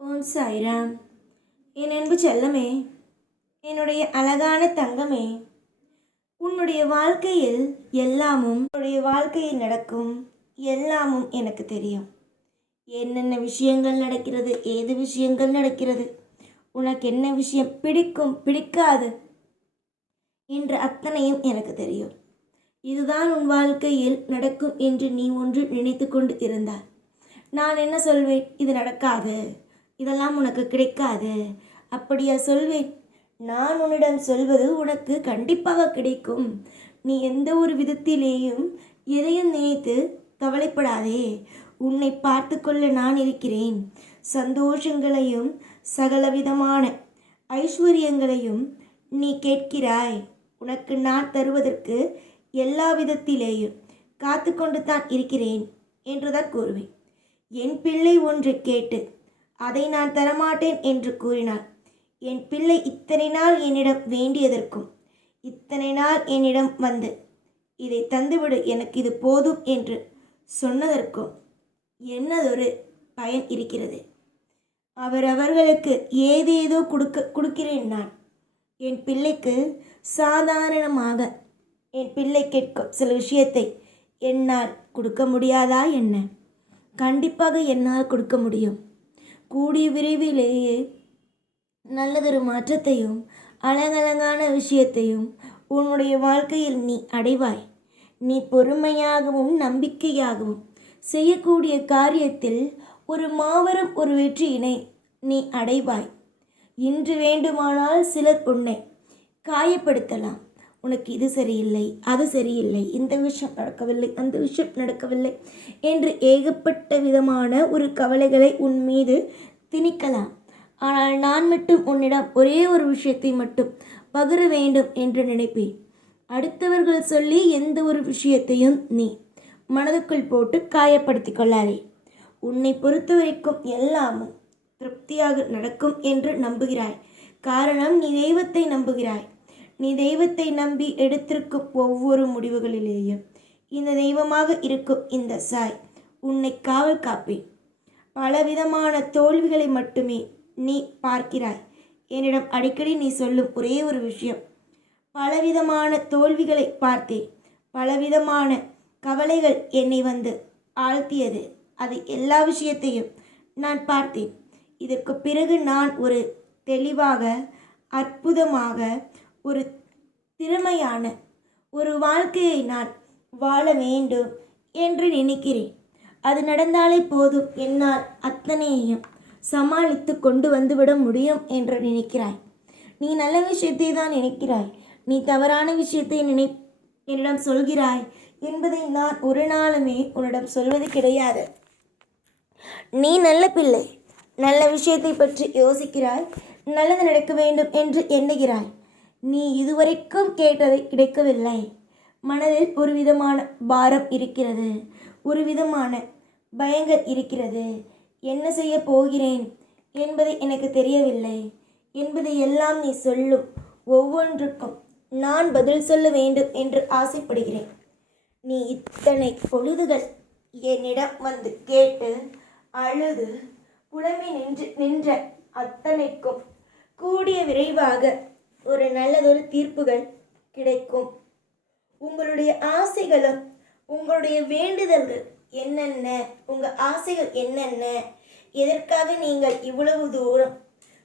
ஓம் சாய்ராம். என் அன்பு செல்லமே, என்னுடைய அழகான தங்கமே, உன்னுடைய வாழ்க்கையில் உன்னுடைய வாழ்க்கையில் நடக்கும் எல்லாமும் எனக்கு தெரியும். என்னென்ன விஷயங்கள் நடக்கிறது, ஏது விஷயங்கள் நடக்கிறது, உனக்கு என்ன விஷயம் பிடிக்கும் பிடிக்காது என்ற அத்தனையும் எனக்கு தெரியும். இதுதான் உன் வாழ்க்கையில் நடக்கும் என்று நீ ஒன்று நினைத்து கொண்டு இருந்தாய். நான் என்ன சொல்வேன், இது நடக்காது, இதெல்லாம் உனக்கு கிடைக்காது, அப்படியா சொல்வேன்? நான் உன்னிடம் சொல்வது உனக்கு கண்டிப்பாக கிடைக்கும். நீ எந்த ஒரு விதத்திலேயும் எதையும் நினைத்து கவலைப்படாதே. உன்னை பார்த்து கொள்ள நான் இருக்கிறேன். சந்தோஷங்களையும் சகலவிதமான ஐஸ்வர்யங்களையும் நீ கேட்கிறாய். உனக்கு நான் தருவதற்கு எல்லா விதத்திலேயும் காத்து கொண்டு தான் இருக்கிறேன் என்றுதான் கூறுவேன். என் பிள்ளை ஒன்று கேட்டு அதை நான் தரமாட்டேன் என்று கூறினாள். என் பிள்ளை இத்தனை நாள் என்னிடம் வேண்டியதற்கும் இத்தனை நாள் என்னிடம் வந்து இதை தந்துவிடு, எனக்கு இது போதும் என்று சொன்னதற்கும் என்னதொரு பயன் இருக்கிறது? அவரவர்களுக்கு ஏதேதோ கொடுக்கிறேன் நான். என் பிள்ளைக்கு சாதாரணமாக என் பிள்ளை கேட்கும் சில விஷயத்தை என்னால் கொடுக்க முடியாதா என்ன? கண்டிப்பாக என்னால் கொடுக்க முடியும். கூடிய விரைவிலேயே நல்லதொரு மாற்றத்தையும் அழகழகான விஷயத்தையும் உன்னுடைய வாழ்க்கையில் நீ அடைவாய். நீ பொறுமையாகவும் நம்பிக்கையாகவும் செய்யக்கூடிய காரியத்தில் ஒரு மாபெரும் ஒரு வெற்றியினை நீ அடைவாய். இன்று வேண்டுமானால் சிலர் உன்னை காயப்படுத்தலாம். உனக்கு இது சரியில்லை, அது சரியில்லை, இந்த விஷயம் நடக்கவில்லை, அந்த விஷயம் நடக்கவில்லை என்று ஏகப்பட்ட விதமான ஒரு கவலைகளை உன் மீது திணிக்கலாம். ஆனால் நான் மட்டும் உன்னிடம் ஒரே ஒரு விஷயத்தை மட்டும் பகிர வேண்டும் என்று நினைப்பேன். அடுத்தவர்கள் சொல்லி எந்த ஒரு விஷயத்தையும் நீ மனதுக்குள் போட்டு காயப்படுத்தி கொள்ளாதே. உன்னை பொறுத்த வரைக்கும் எல்லாமும் திருப்தியாக நடக்கும் என்று நம்புகிறாய். காரணம், நீ தெய்வத்தை நம்புகிறாய். நீ தெய்வத்தை நம்பி எடுத்திருக்கும் ஒவ்வொரு முடிவுகளிலேயும் இந்த தெய்வமாக இருக்கும் இந்த சாய் உன்னை காவல் காப்பேன். பலவிதமான தோல்விகளை மட்டுமே நீ பார்க்கிறாய். என்னிடம் அடிக்கடி நீ சொல்லும் ஒரே ஒரு விஷயம், பலவிதமான தோல்விகளை பார்த்தேன், பலவிதமான கவலைகள் என்னை வந்து ஆழ்த்தியது, அது எல்லா விஷயத்தையும் நான் பார்த்தேன். இதற்கு பிறகு நான் ஒரு தெளிவாக அற்புதமாக ஒரு திறமையான ஒரு வாழ்க்கையை நான் வாழ வேண்டும் என்று நினைக்கிறேன். அது நடந்தாலே போதும், என்னால் அத்தனையையும் சமாளித்து கொண்டு வந்துவிட முடியும் என்று நினைக்கிறாய். நீ நல்ல விஷயத்தை தான் நினைக்கிறாய். நீ தவறான விஷயத்தை என்னிடம் சொல்கிறாய் என்பதை நான் ஒரு நாளுமே உன்னிடம் சொல்வது கிடையாது. நீ நல்ல பிள்ளை, நல்ல விஷயத்தை பற்றி யோசிக்கிறாய், நல்லது நடக்க வேண்டும் என்று எண்ணுகிறாய். நீ இதுவரைக்கும் கேட்டதை கிடைக்கவில்லை. மனதில் ஒரு விதமான பாரம் இருக்கிறது, ஒரு விதமான பயங்கள் இருக்கிறது. என்ன செய்ய போகிறேன் என்பதை எனக்கு தெரியவில்லை என்பதை எல்லாம் நீ சொல்லும் ஒவ்வொன்றுக்கும் நான் பதில் சொல்ல வேண்டும் என்று ஆசைப்படுகிறேன். நீ இத்தனை பொழுதுகள் என்னிடம் வந்து கேட்டு அழுது புலம்பி நின்ற அத்தனைக்கும் கூடிய விரைவாக ஒரு நல்லதொரு தீர்ப்புகள் கிடைக்கும். உங்களுடைய ஆசைகளும் உங்களுடைய வேண்டுதல்கள் என்னென்ன, உங்கள் ஆசைகள் என்னென்ன, எதற்காக நீங்கள் இவ்வளவு தூரம்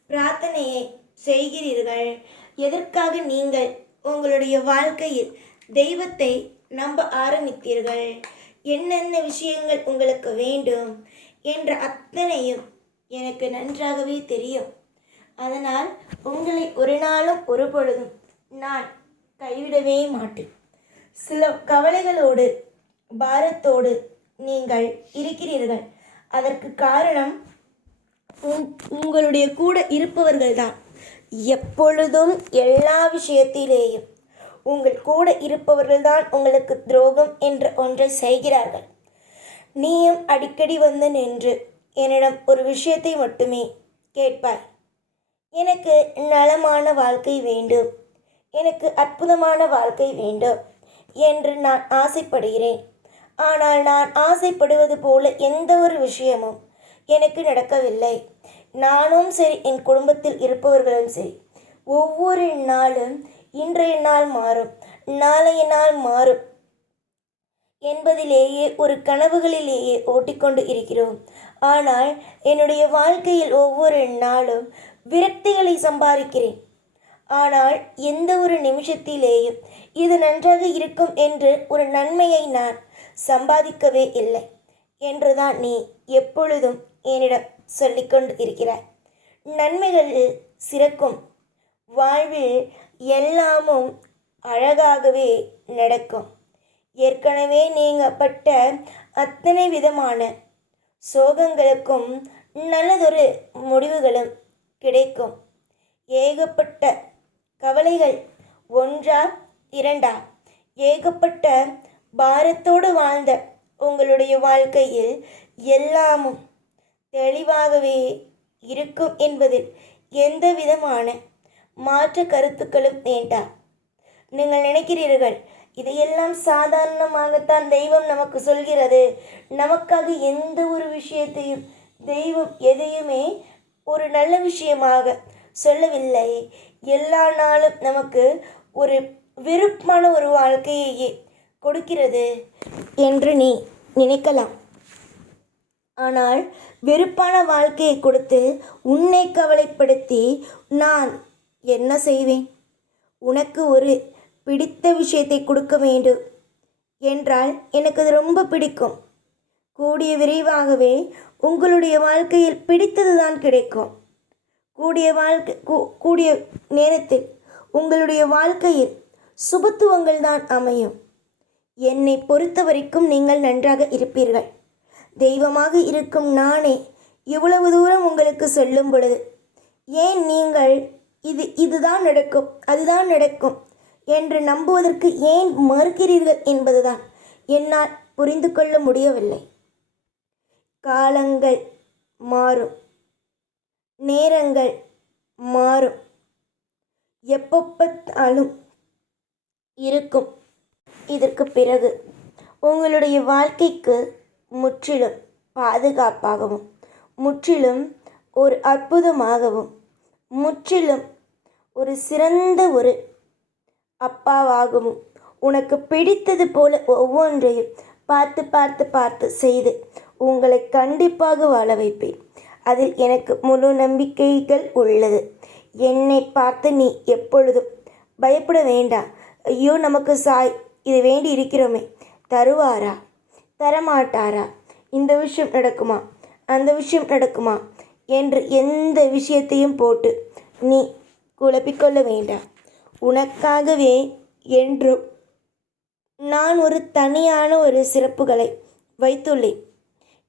பிரார்த்தனையை செய்கிறீர்கள், எதற்காக நீங்கள் உங்களுடைய வாழ்க்கையில் தெய்வத்தை நம்ப ஆரம்பித்தீர்கள், என்னென்ன விஷயங்கள் உங்களுக்கு வேண்டும் என்ற அத்தனையும் எனக்கு நன்றாகவே தெரியும். அதனால் உங்களை ஒரு நாளும் ஒரு பொழுதும் நான் கைவிடவே மாட்டேன். சில கவலைகளோடு பாரத்தோடு நீங்கள் இருக்கிறீர்கள். அதற்கு காரணம் உங்களுடைய கூட இருப்பவர்கள்தான். எப்பொழுதும் எல்லா விஷயத்திலேயும் உங்கள் கூட இருப்பவர்கள்தான் உங்களுக்கு துரோகம் என்ற ஒன்றை செய்கிறார்கள். நீயும் அடிக்கடி வந்து நின்று என்னிடம் ஒரு விஷயத்தை மட்டுமே கேட்பாய். எனக்கு நலமான வாழ்க்கை வேண்டும், எனக்கு அற்புதமான வாழ்க்கை வேண்டும் என்று நான் ஆசைப்படுகிறேன். ஆனால் நான் ஆசைப்படுவது போல எந்த ஒரு விஷயமும் எனக்கு நடக்கவில்லை. நானும் சரி, என் குடும்பத்தில் இருப்பவர்களும் சரி, ஒவ்வொரு நாளும் இன்றைய நாள் மாறும், நாளைய நாள் மாறும் என்பதிலேயே ஒரு கனவுகளிலேயே ஓட்டிக்கொண்டு இருக்கிறோம். ஆனால் என்னுடைய வாழ்க்கையில் ஒவ்வொரு நாளும் விரக்திகளை சம்பாதிக்கிறேன். ஆனால் எந்த ஒரு நிமிஷத்திலேயும் இது நன்றாக இருக்கும் என்று ஒரு நன்மையை நான் சம்பாதிக்கவே இல்லை என்றுதான் நீ எப்பொழுதும் என்னிடம் சொல்லிக்கொண்டு இருக்கிறாய். நன்மைகள் சிறக்கும், வாழ்வில் எல்லாமும் அழகாகவே நடக்கும். ஏற்கனவே நீங்கப்பட்ட அத்தனை விதமான சோகங்களுக்கும் நல்லதொரு முடிவுகளும் கிடைக்கும். ஏகப்பட்ட கவலைகள், ஒன்றா இரண்டா, ஏகப்பட்ட பாரத்தோடு வாழ்ந்த உங்களுடைய வாழ்க்கையில் எல்லாமும் தெளிவாகவே இருக்கும் என்பதில் எந்த விதமான மாற்று கருத்துக்களும் வேண்டாம். நீங்கள் நினைக்கிறீர்கள் இதையெல்லாம் சாதாரணமாகத்தான் தெய்வம் நமக்கு சொல்கிறது. நமக்காக எந்த ஒரு விஷயத்தையும் தெய்வம் எதையுமே ஒரு நல்ல விஷயமாக சொல்லவில்லை. எல்லா நாளும் நமக்கு ஒரு விருப்பமான ஒரு வாழ்க்கையையே கொடுக்கிறது என்று நீ நினைக்கலாம். ஆனால் வெறுப்பான வாழ்க்கையை கொடுத்து உன்னை கவலைப்படுத்தி நான் என்ன செய்வேன்? உனக்கு ஒரு பிடித்த விஷயத்தை கொடுக்க வேண்டும் என்றால் எனக்கு அது ரொம்ப பிடிக்கும். கூடிய விரைவாகவே உங்களுடைய வாழ்க்கையில் பிடித்தது தான் கிடைக்கும். கூடிய நேரத்தில் உங்களுடைய வாழ்க்கையில் சுபத்துவங்கள் தான் அமையும். என்னை பொறுத்த வரைக்கும் நீங்கள் நன்றாக இருப்பீர்கள். தெய்வமாக இருக்கும் நானே இவ்வளவு தூரம் உங்களுக்கு சொல்லும் பொழுது ஏன் நீங்கள் இதுதான் நடக்கும், அதுதான் நடக்கும் என்று நம்புவதற்கு ஏன் மறுக்கிறீர்கள் என்பதுதான் என்னால் புரிந்து கொள்ள முடியவில்லை. காலங்கள் மாறும், நேரங்கள் மாறும், எப்போ பார்த்தாலும் இருக்கும். இதற்கு பிறகு உங்களுடைய வாழ்க்கைக்கு முற்றிலும் பாதுகாப்பாகவும், முற்றிலும் ஒரு அற்புதமாகவும், முற்றிலும் ஒரு சிறந்த ஒரு அப்பாவாகவும், உனக்கு பிடித்தது போல ஒவ்வொன்றையும் பார்த்து பார்த்து பார்த்து செய்து உங்களை கண்டிப்பாக வாழ வைப்பேன். அதில் எனக்கு முழு நம்பிக்கைகள் உள்ளது. என்னை பார்த்து நீ எப்பொழுதும் பயப்பட வேண்டாம். ஐயோ, நமக்கு இது வேண்டி இருக்கிறோமே, தருவாரா, தரமாட்டாரா, இந்த விஷயம் நடக்குமா, அந்த விஷயம் நடக்குமா என்று எந்த விஷயத்தையும் போட்டு நீ குழப்பிக்கொள்ள வேண்டாம். உனக்காகவே என்றும் நான் ஒரு தனியான ஒரு சிறப்புகளை வைத்துள்ளேன்.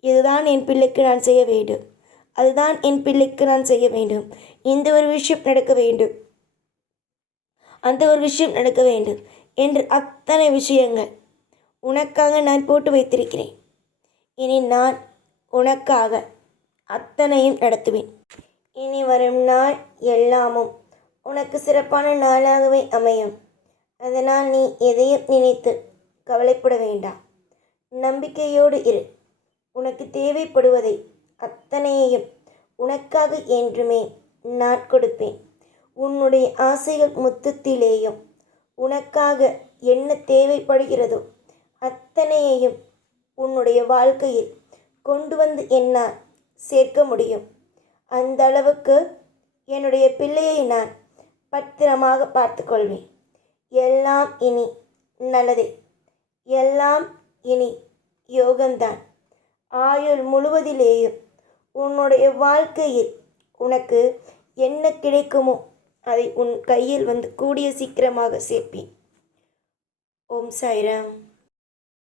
இதுதான் என் பிள்ளைக்கு நான் செய்ய வேண்டும், அதுதான் என் பிள்ளைக்கு நான் செய்ய வேண்டும், இந்த ஒரு விஷயம் நடக்க வேண்டும், அந்த ஒரு விஷயம் நடக்க வேண்டும் என்று அத்தனை விஷயங்கள் உனக்காக நான் போட்டு வைத்திருக்கிறேன். இனி நான் உனக்காக அத்தனையும் நடத்துவேன். இனி வரும் நாள் எல்லாமும் உனக்கு சிறப்பான நாளாகவே அமையும். அதனால் நீ எதையும் நினைத்து கவலைப்பட வேண்டாம். நம்பிக்கையோடு இரு. உனக்கு தேவைப்படுவதை அத்தனையையும் உனக்காக என்றுமே நான் கொடுப்பேன். உன்னுடைய ஆசைகள் மொத்தத்திலேயும் உனக்காக என்ன தேவைப்படுகிறதோ அத்தனையையும் உன்னுடைய வாழ்க்கையில் கொண்டு வந்து என்னால் சேர்க்க முடியும். அந்த அளவுக்கு என்னுடைய பிள்ளையை நான் பத்திரமாக பார்த்து கொள்வேன். எல்லாம் இனி நல்லதே, எல்லாம் இனி யோகம்தான். ஆயுள் முழுவதிலேயும் உன்னுடைய வாழ்க்கையில் உனக்கு என்ன கிடைக்குமோ அதை உன் கையில் வந்து கூடிய சீக்கிரமாக சேர்ப்பேன். ஓம் சாய்ராம்.